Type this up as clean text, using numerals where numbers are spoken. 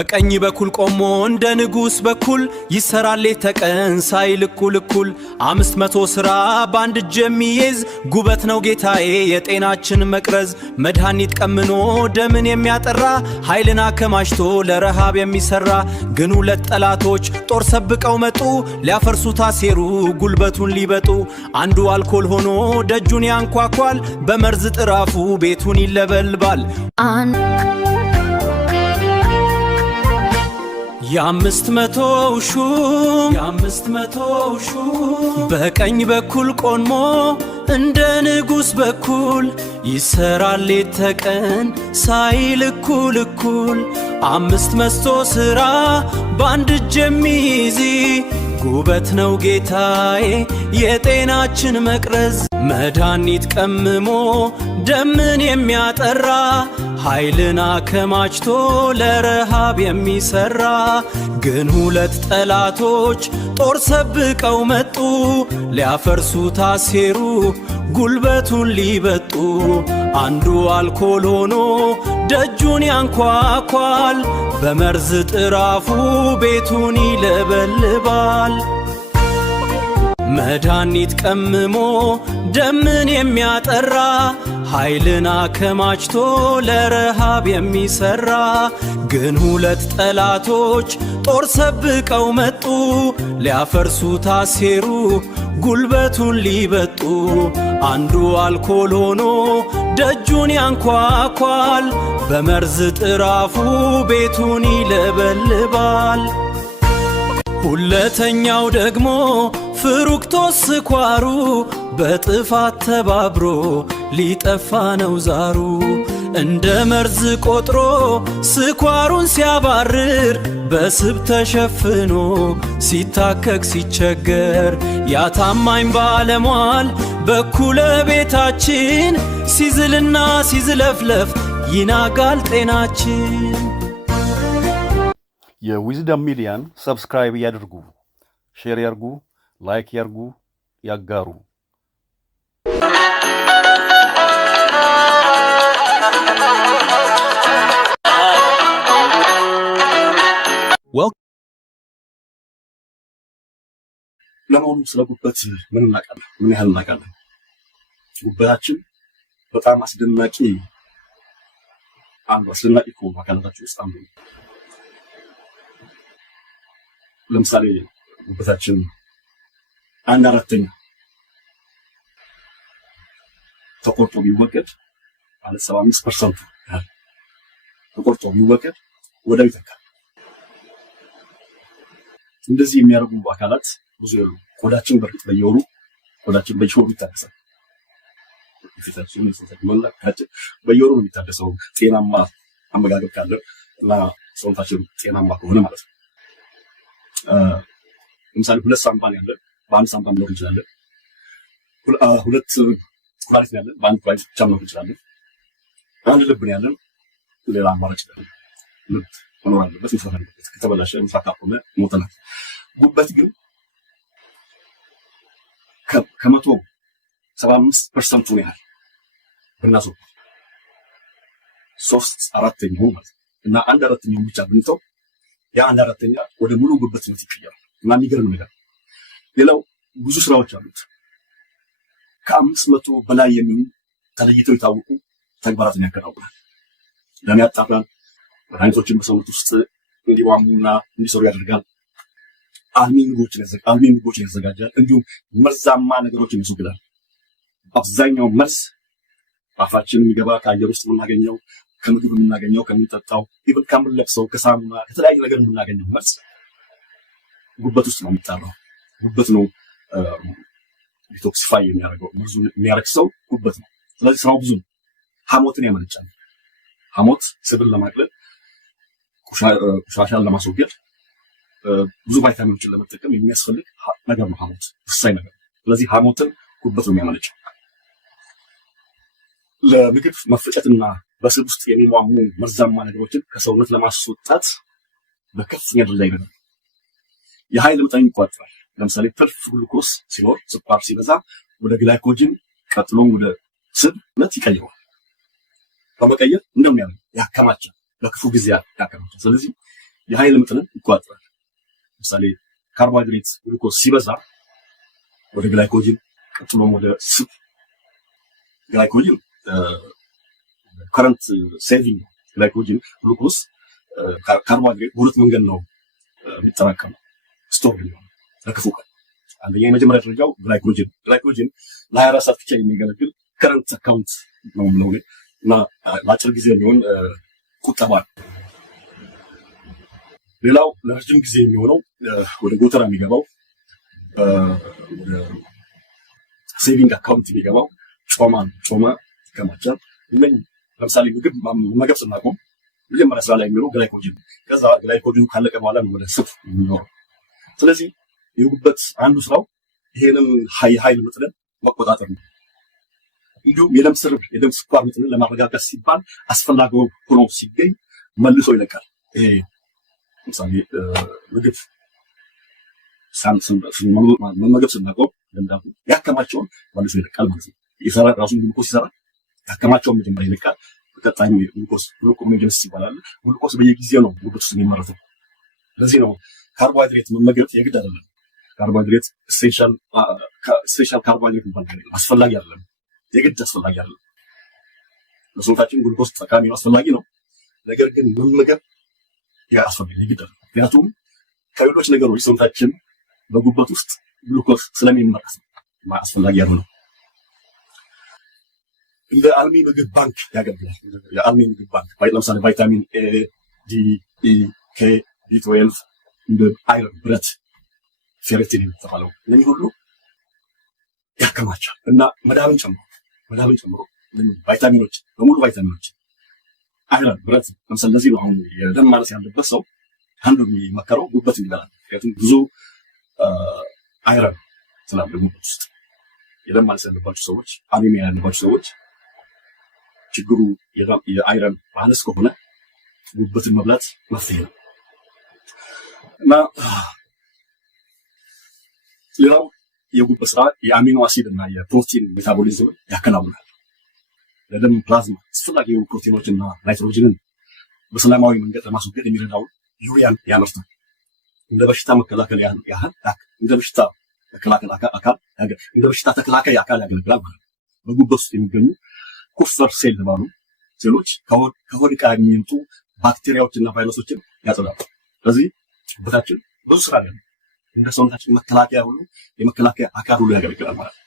በቀኝ በኩል ቆሞ እንደ ንጉስ በኩል ይሰራል ተቀን ሳይልኩል እኩል 500 ሥራ ባንድ እጅ የሚይዝ ጉበት ነው ጌታዬ የጤናችን መቅረዝ መድኃኒት ቀምኖ ደምን የሚያጠራ ኃይልን አከማችቶ ለረሃብ የሚሰራ ግን ሁለት ጠላቶች ጦር ሰብቀው መጡ ሊያፈርሱት አሴሩ ጉልበቱን ሊበጡ አንዱ አልኮል ሆኖ ደጁን ያንኳኳል በመርዝ ጥራፉ ቤቱን ይለበልባል የ500 ሹም በቀኝ በኩል ቆሞ እንደ ንጉስ በኩል ይሰራል ተቀን ሳይል እኩል 500 ሥራ ባንድ እጅ የሚይዝ ጉበት ነው ጌታዬ የጤናችን መቅረዝ መድኃኒት ቀምሞ ደምን የሚያጠራ ኃይልን አከማችቶ ለረሃብ የሚሰራ ግን ሁለት ጠላቶች ጦር ሰብቀው መጡ ሊያፈርሱት አሴሩ ጉልበቱን ሊበጡ አንዱ አልኮል ሆኖ ደጁን ያንኳኳል በመርዝ ጥራፉ ቤቱን ይለበልባል መድኃኒት ቀምሞ ደምን የሚያጠራ ኃይልን አከማችቶ ለረሃብ የሚሰራ ግን ሁለት ጠላቶች ጦር ሰብቀው መጡ ሊያፈርሱት አሴሩ ጉልበቱን ሊበጡ አንዱ አልኮል ሆኖ ደጁን ያንኳኳል በመርዝ ጥራፉ ቤቱን ይለበልባል ሁለተኛው ደግሞ ፍሩክቶስ ስኳሩ በጥፋት ተባብሮ ሊጠፋ ነው ዛሩ እንደ መርዝ ቆጥሮ ስኳሩን ሲያባርር በስብ ተሸፍኖ ሲታከክ ሲቸገር ያታማኝ ባለሟል በኩለ ቤታችን ሲዝልና ሲዝለፍለፍ ይናጋል ጤናችን የዊዝደም ሚዲያን ሰብስክራይብ ያድርጉ ሼር ያርጉ ላይክ ያርጉ ያጋሩ ለማውኑ ስለ ጉበት ምን እናውቃለን ምን ያህል እናውቃለን ጉበታችን በጣም አስደናቂ ከሆኑ አካላታችን ውስጥ አንዱ ነው ለምሳሌ ጉበታችን 1/4 ተቆርጦ ቢወገድ ማለት 75% ተቆርጦ ቢወገድ ወደ ቤት አካል እንደዚህ የሚያደርጉ አካላት ብዙ ያሉ ቆዳችን በርግጥ በየወሩ ይታደሳል ፊታችን በየወሩ ነው የሚታደሰው ጤናማ አመጋገብ ካለ እና ሰውነታችን ጤናማ ከሆነ ማለት ነው ለምሳሌ ሁለት ሳምባን ያለ በአንድ ሳምባ መኖር እንችላለን ሁለት ኩላሊት ያለ በአንድ ኩላሊት ብቻ መኖር እንችላለን አንድ ልብ ያለን ሌላ አማራጭ ልብ መኖር አለበት መስራት አለበት ከተበላሸ መስራት ካቆመ ሞተናል ጉበት ግን ከመቶ 75% ነው ያህል ብናስወጣ 3/4 ማለት እና 1/4 ብቻ ብንተው ያ 1/4 ወደ ሙሉ ጉበትነት ይቀየራል እና የሚገርም ነገር ሌላው ብዙ ስራዎች አሉት ከ500 በላይ የሚሆኑ ተለይተው የታወቁ ተግባራትን ያከናውናል ደም ያጣራል መድኃኒቶችን በሰውነት ውስጥ እንዲዋሙና እንዲሰሩ ያደርጋል አልሚ ምግቦችን ያዘጋጃል እንዲሁም መርዛማ ነገሮችን ያስወግዳል አብዛኛው መርዝ በአፋችን የሚገባ ከአየር ውስጥ የምናገኘው ከምግብ የምናገኘው ከምንጠጣው ይብን ከምንለብሰው ከሳሙና ከተለያዩ ነገር የምናገኘው መርዝ ጉበት ውስጥ ነው የሚጣራው ጉበት ነው ዲቶክሲፋይ የሚያደርገው መርዙን የሚያረክሰው ጉበት ነው ስለዚህ ስራው ብዙ ነው ሐሞትን ያመነጫል ሐሞት ስብን ለማቅለል ቆሻሻን ለማስወገድ ብዙ ቫይታሚኖችን ለመጠቀም የሚያስፈልግ ነገር ነው ሐሞት ወሳኝ ነገር ስለዚህ ሐሞትን ጉበት ነው የሚያመነጨው ለምግብ መፈጨትና በስብ ውስጥ የሚሟሙ መርዛማ ነገሮችን ከሰውነት ለማስወጣት በከፍተኛ ደረጃ ይረዳል የኃይል መጠን ይቆጣጠራል ለምሳሌ ትርፍ ግሉኮስ ሲኖር ስኳር ሲበዛ ወደ ግላይኮጅን ቀጥሎ ወደ ስብነት ይቀይረዋል በመቀየር እንደምን ያከማቻል ለክፉ ጊዜ ያከማቻል ስለዚህ የኃይል መጠንን ይቆጣጠራል። ለምሳሌ ካርቦሃይድሬት ግሉኮስ ሲበዛ ወደ ግላይኮጅን ቀጥሎም ወደ ስብ ግላይኮጅን ከረንት ሴቪንግ ግላይኮጅን ግሉኮስ ካርቦሃይድሬት በሁለት መንገድ ነው የሚጠራቀመው ስቶር ነው ለክፉ ቀን። አንደኛ የመጀመሪያ ደረጃው ግላይኮጅን ለ24 ሰዓት ብቻ የሚያገለግል ከረንት አካውንት ነው እና ለአጭር ጊዜ የሚሆን ቁጠባ። ሌላው ለረጅም ጊዜ የሚሆነው ወደ ጎተራ የሚገባው ወደ ሴቪንግ አካውንት የሚገባው ጮማ ይከማቻል። ለምሳሌ ምግብ መመገብ ስናቆም መጀመሪያ ስራ ላይ የሚሆነው ግላይኮጅን፣ ከዛ ግላይኮጅኑ ካለቀ በኋላ ነው ወደ ስብ የሚኖረው። ስለዚህ የጉበት አንዱ ስራው ይሄንን ኃይል መጠንን መቆጣጠር ነው። እንዲሁም የደም ስኳር መጠንን ለማረጋጋት ሲባል አስፈላጊ ሆኖ ሲገኝ መልሶ ይለቃል። ይሄ ለምሳሌ ምግብ መመገብ ስናቆም እንደምዳቁ ያከማቸውን መልሶ ይለቃል ማለት ነው። የሰራ ራሱን ግሉኮስ ሲሰራ ያከማቸውን መጀመሪያ ይለቃል። በቀጣይ ግሉኮስ ይባላል። ግሉኮስ በየጊዜው ነው ጉበት ውስጥ የሚመረተው። ለዚህ ነው ካርቦሃይድሬት መመገብ የግድ አይደለም። ካርቦሃይድሬት ስፔሻል ካርቦሃይድሬት ይባላል። አስፈላጊ አይደለም፣ የግድ አስፈላጊ አይደለም። ለሰውነታችን ግሉኮስ ጠቃሚ ነው፣ አስፈላጊ ነው። ነገር ግን መመገብ ያስፈልጋል፣ የግድ አይደለም። ምክንያቱም ከሌሎች ነገሮች ሰውነታችን በጉበት ውስጥ ግሉኮስ ስለሚመረት አስፈላጊ ያልሆነው እንደ አልሚ ምግብ ባንክ ያገለግላል። የአልሚ ምግብ ባንክ ለምሳሌ ቫይታሚን ኤ፣ ዲ፣ ኢ፣ ኬ፣ ቢ12 እንደ አይረን፣ ብረት፣ ፌሬቲን የሚባለው እነዚህ ሁሉ ያከማቻል እና መዳብን ጨምሮ ቫይታሚኖች በሙሉ ቫይታሚኖች አይረን፣ ብረት ለምሳሌ ለዚህ ነው አሁን የደም ማነስ ያለበት ሰው አንዱ የሚመከረው ጉበት ይበላል። ምክንያቱም ብዙ አይረን ስላለ ጉበት ውስጥ የደም ማነስ ያለባቸው ሰዎች፣ አኒሚያ ያለባቸው ሰዎች ችግሩ የአይረን ማነስ ከሆነ ጉበትን መብላት መፍትሄ ነው እና ሌላው የጉበት ስራ የአሚኖ አሲድ እና የፕሮቲን ሜታቦሊዝም ያከናውናል። ለደም ፕላዝማ አስፈላጊ የሆኑ ፕሮቲኖችና ናይትሮጅንን በሰላማዊ መንገድ ለማስወገድ የሚረዳው ዩሪያን ያመርታል። እንደ በሽታ መከላከል እንደ በሽታ ተከላካይ አካል ያገለግላል ማለት ነው። በጉበት ውስጥ የሚገኙ ኩፈር ሴል የተባሉ ሴሎች ከሆድ ዕቃ የሚመጡ ባክቴሪያዎችና ቫይረሶችን ያጸዳሉ። ስለዚህ ጉበታችን ብዙ ስራ አለ። እንደ ሰውነታችን መከላከያ ሁሉ የመከላከያ አካል ሁሉ ያገለግላል ማለት ነው።